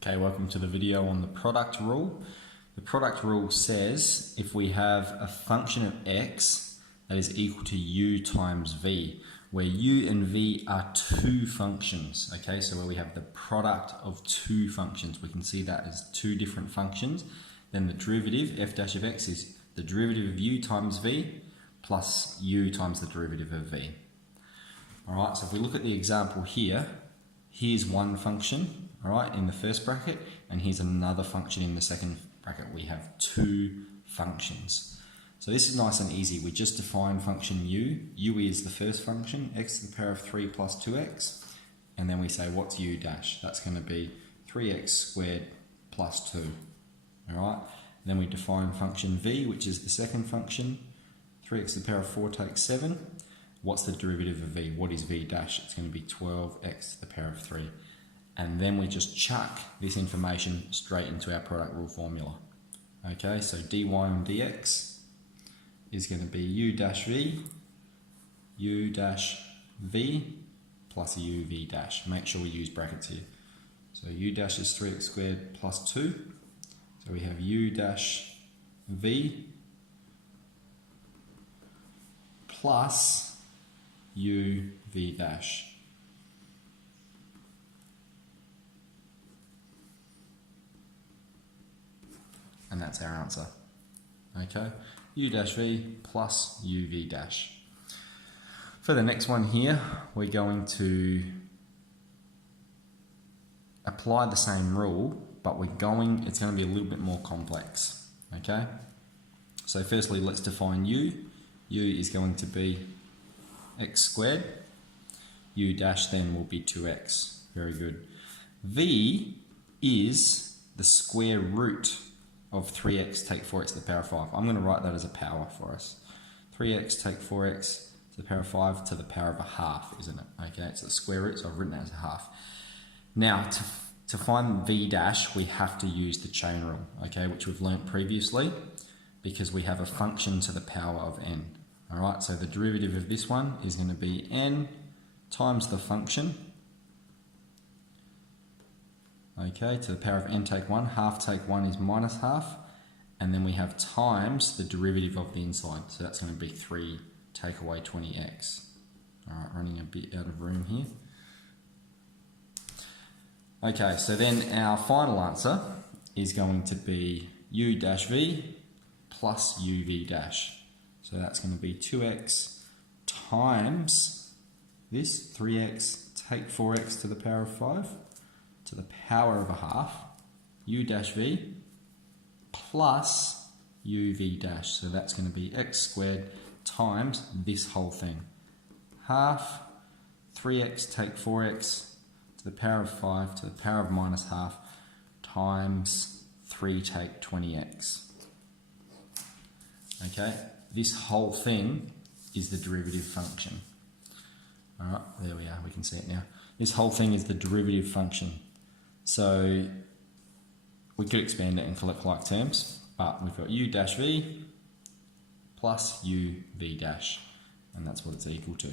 Okay, welcome to the video on the product rule. The product rule says if we have a function of x that is equal to u times v, where u and v are two functions, okay, so where we have the product of two functions, we can see that as two different functions, then the derivative, f dash of x, is the derivative of u times v plus u times the derivative of v. Alright, so if we look at the example here, here's one function, alright, in the first bracket, and here's another function in the second bracket. We have two functions. So this is nice and easy. We just define function u. U is the first function, x to the power of 3 plus 2x, and then we say what's u dash? That's going to be 3x squared plus 2. Alright, then we define function v, which is the second function, 3x to the power of 4 takes 7. What's the derivative of v? What is v dash? It's going to be 12x to the power of 3. And then we just chuck this information straight into our product rule formula. Okay, so dy on dx is going to be u dash v plus uv dash. Make sure we use brackets here. So u dash is 3x squared plus 2. So we have u dash v plus uv dash. And that's our answer. Okay, u dash v plus uv dash. For the next one here, we're going to apply the same rule, but it's going to be a little bit more complex. Okay, so firstly, let's define u. U is going to be x squared. U dash then will be 2x. Very good. V is the square root of 3x take 4x to the power of 5. I'm going to write that as a power for us. 3x take 4x to the power of 5 to the power of a half, isn't it? Okay, it's the square root, so I've written it as a half. Now, to find v dash, we have to use the chain rule, okay, which we've learnt previously, because we have a function to the power of n. Alright, so the derivative of this one is going to be n times the function, okay, to the power of n take 1, half take 1 is minus half, and then we have times the derivative of the inside, so that's going to be 3 take away 20x. Alright, running a bit out of room here. Okay, so then our final answer is going to be u dash v plus uv dash. So that's going to be 2x times this, 3x take 4x to the power of 5 to the power of a half, u dash v plus uv dash. So that's going to be x squared times this whole thing. Half, 3x take 4x to the power of 5 to the power of minus half times 3 take 20x. Okay, this whole thing is the derivative function. Alright, there we are, we can see it now. This whole thing is the derivative function. So we could expand it and collect like terms, but we've got u dash v plus uv dash, and that's what it's equal to.